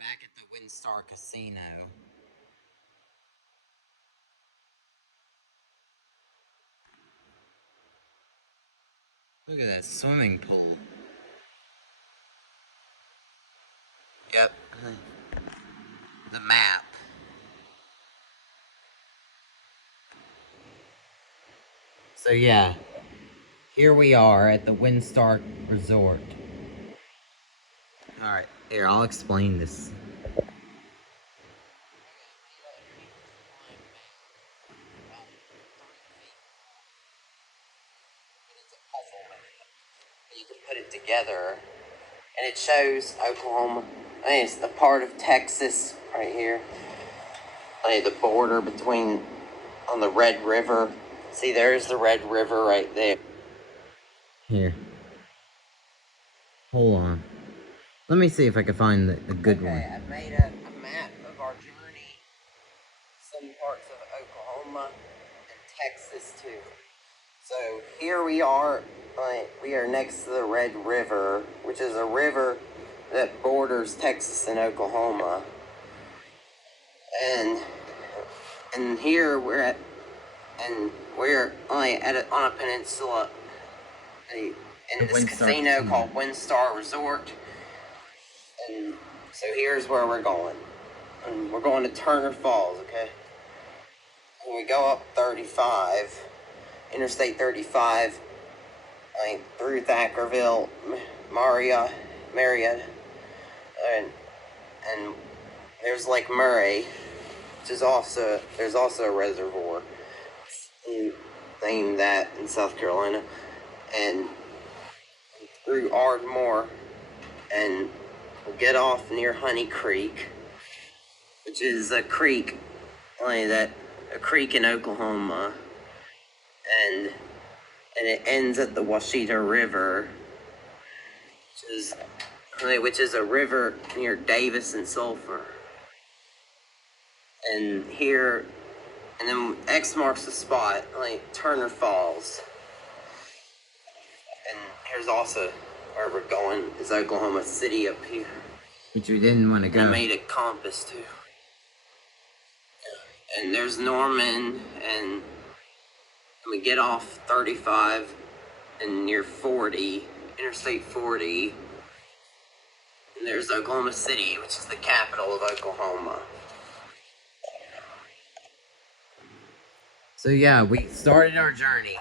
back at the Windstar Casino. Look at that swimming pool. Yep. The map. So yeah, here we are at the Windstar Resort. Alright, here, I'll explain this. You can put it together, and it shows Oklahoma. I think it's the part of Texas right here. I think the border between on the Red River. See, there's the Red River right there. Here. Hold on. Let me see if I can find a good one. I made a map of our journey. Some parts of Oklahoma and Texas too. So here we are next to the Red River, which is a river that borders Texas and Oklahoma. And here we're on a peninsula in this casino called Windstar Resort. And so here's where we're going. And we're going to Turner Falls, okay? And we go up 35, Interstate 35, through Thackerville, Marietta, and there's Lake Murray, which is there's also a reservoir named that in South Carolina, and through Ardmore, and we'll get off near Honey Creek, which is a creek, a creek in Oklahoma, and it ends at the Mosquito River, which is a river near Davis and Sulphur. And then X marks the spot, Turner Falls. And here's also where we're going, is Oklahoma City up here. Which we didn't want to go. I made a compass too. And there's Norman, and we get off 35 and near 40, Interstate 40. And there's Oklahoma City, which is the capital of Oklahoma. So yeah, we started our journey.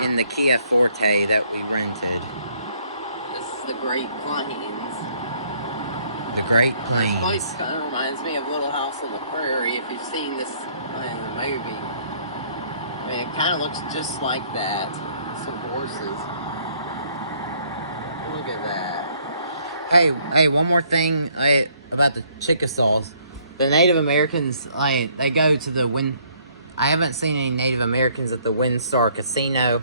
In the Kia Forte that we rented. This is the Great Plains. The Great Plains. This place kind of reminds me of Little House on the Prairie, if you've seen this in the movie. I mean, it kind of looks just like that. Some horses. Look at that. Hey, one more thing about the Chickasaws. The Native Americans, they go to the I haven't seen any Native Americans at the Windstar Casino.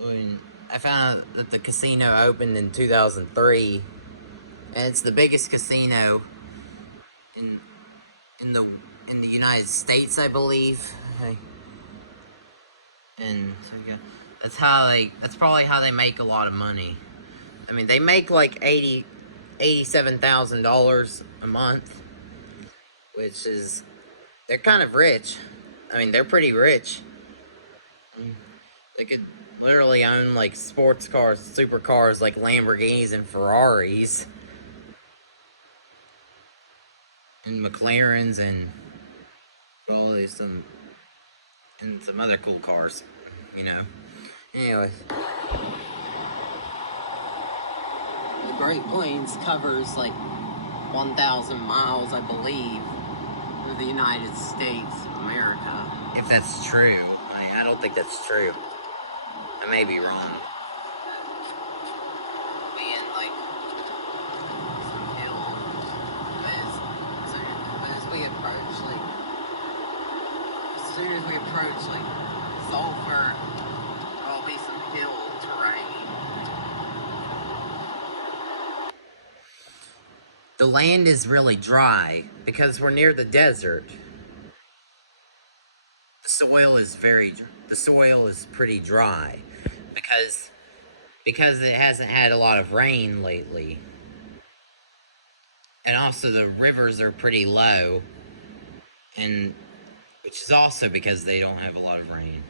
I found out that the casino opened in 2003, and it's the biggest casino in the United States, I believe. And so yeah, that's probably how they make a lot of money. I mean, they make like $87,000 a month, which is, they're kind of rich. I mean, they're pretty rich. They could literally own like sports cars, supercars like Lamborghinis and Ferraris, and McLarens, and probably some other cool cars, Anyways. The Great Plains covers like 1,000 miles, I believe, of the United States of America. If that's true. I don't think that's true. I may be wrong. We in like some hill. But as we approach, as soon as we approach Sulphur, there'll be some hill terrain. The land is really dry because we're near the desert. The soil is pretty dry. because it hasn't had a lot of rain lately. And also the rivers are pretty low, and which is also because they don't have a lot of rain.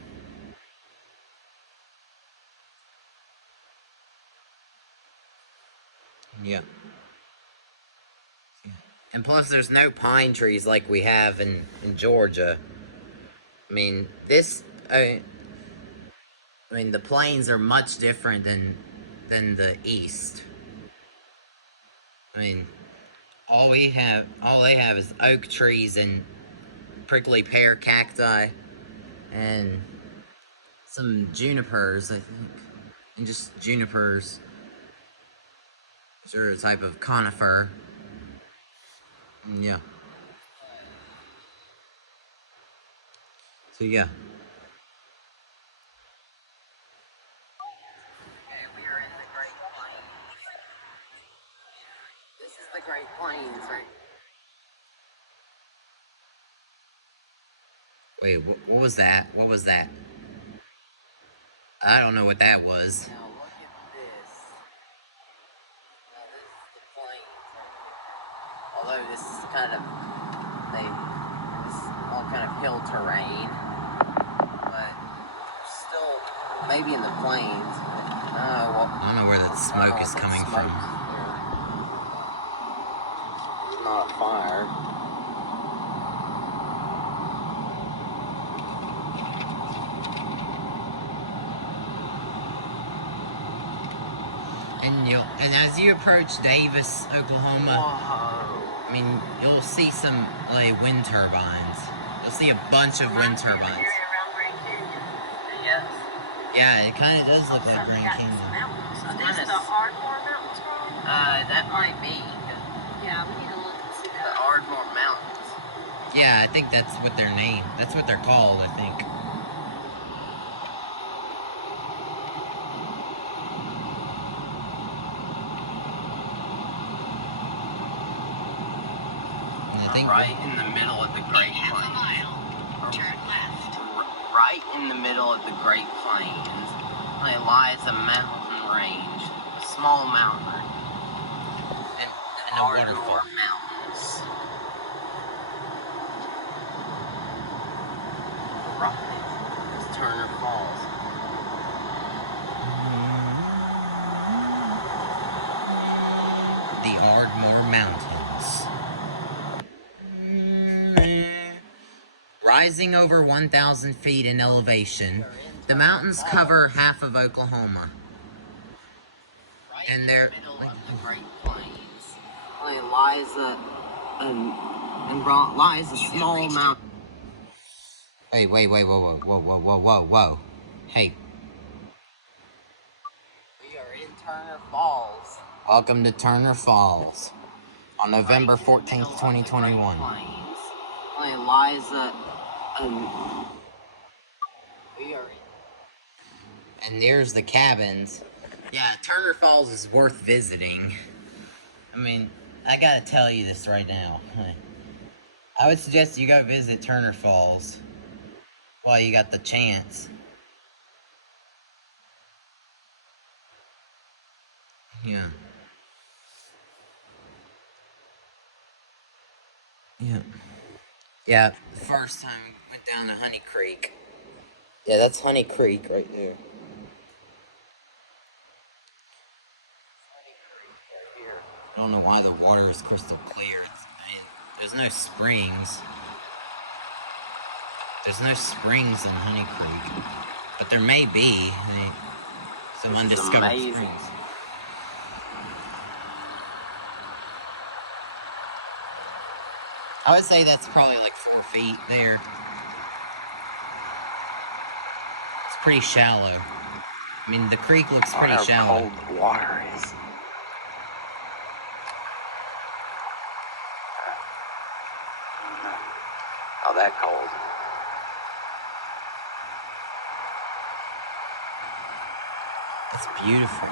Yeah. And plus there's no pine trees like we have in Georgia. I mean, the plains are much different than the east. I mean, all they have is oak trees and prickly pear cacti and some junipers, I think. And just junipers, which are a type of conifer. Yeah. So yeah. Okay, we are in the Great Plains. This is the Great Plains, right? Wait, what was that? What was that? I don't know what that was. Now look at this. Now this is the plains right here. Although this is kind of this is all kind of hill terrain, but still maybe in the plains. I don't know where that smoke is coming from. Not a fire. And as you approach Davis, Oklahoma, I mean, you'll see some wind turbines. You'll see a bunch of wind turbines. Yes. Yeah, it kind of does look like Grand Canyon. Are these the Ardmore Mountains? That might be. Yeah, we need to look and see that. The Ardmore Mountains. Yeah, I think that's what they're named. That's what they're called, I think. Right in the middle of the Great Plains. Turn left. Right in the middle of the Great Plains lies a mountain range, a small mountain range, and a waterfall. Mountains. Right. It's Turner Falls. The Ardmore Mountains. Rising over 1,000 feet in elevation, the mountains cover half of Oklahoma. And they're like the Great Plains. Lies a small mountain. Wait, whoa. Hey. We are in Turner Falls. Welcome to Turner Falls. On November 14th, 2021. Lies and there's the cabins. Yeah, Turner Falls is worth visiting. I mean, I gotta tell you this right now. I would suggest you go visit Turner Falls while you got the chance. Yeah. Yeah. Yeah, the first time we went down to Honey Creek. Yeah, that's Honey Creek right there. I don't know why the water is crystal clear. There's no springs. There's no springs in Honey Creek. But there may be some undiscovered springs. I would say that's probably like 4 feet there. It's pretty shallow. I mean, the creek looks pretty shallow. Cold water is. Oh, that cold. It's beautiful.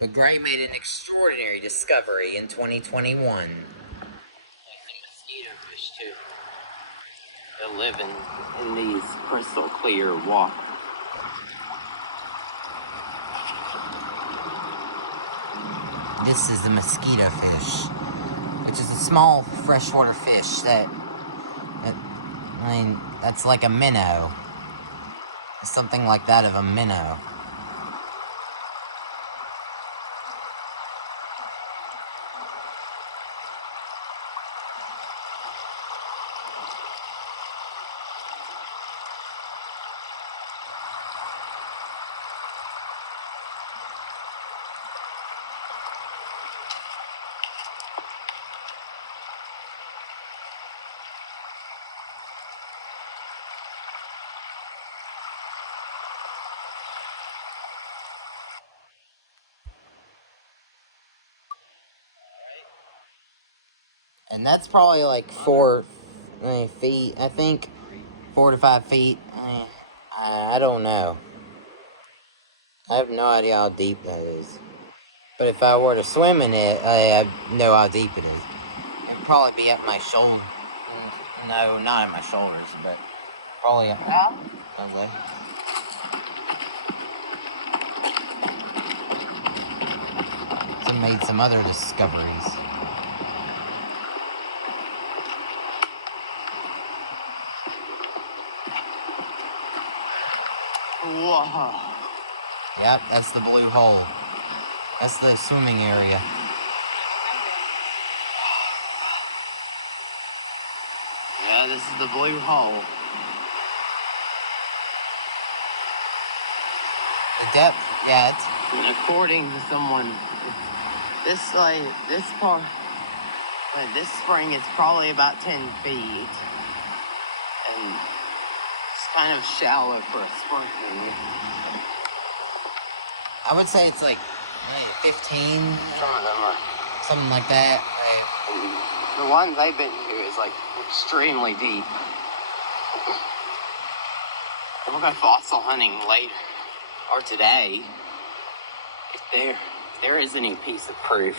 But Gray made an extraordinary discovery in 2021. I see mosquito fish too. They live in these crystal clear water. This is the mosquito fish, which is a small freshwater fish that that's like a minnow. Something like that of a minnow. And that's probably like 4 feet, I think. 4 to 5 feet. I don't know. I have no idea how deep that is. But if I were to swim in it, I know how deep it is. It'd probably be at my shoulder. No, not at my shoulders, but probably up. Okay. So made some other discoveries. Whoa. Yep, that's the blue hole. That's the swimming area. Yeah, this is the blue hole. The depth, yeah, it's... And according to someone, this spring is probably about 10 feet. And it's kind of shallow for a spring. I would say it's like 15. Some of them are. Something like that. The ones I've been to is like extremely deep. We'll go fossil hunting later. Or today. If there is any piece of proof